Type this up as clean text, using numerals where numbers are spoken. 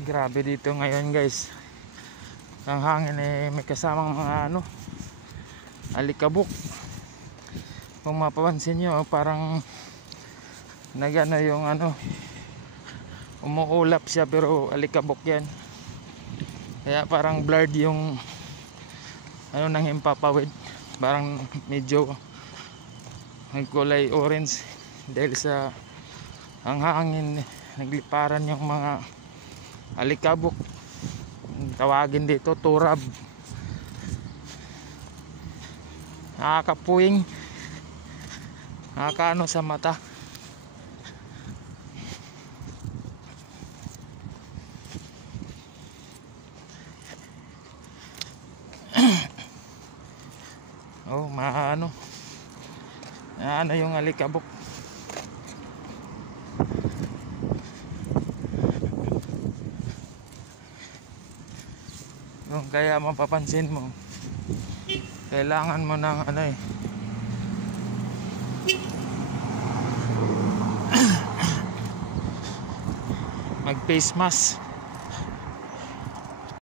Grabe dito ngayon guys. Ang hangin may kasamang mga alikabok. Kung mapapansin nyo, parang nagana yung umuulap siya, pero alikabok yan. Kaya parang blurred yung nang himpapawid. Parang medyo nagkulay orange dahil sa ang hangin. Nagliparan yung mga alikabok. Tawagin dito turab. Nakakapuwing, nakakaano sa mata. Oh, maano yung alikabok. Kaya mapapansin mo, kailangan mo ng mag face mask.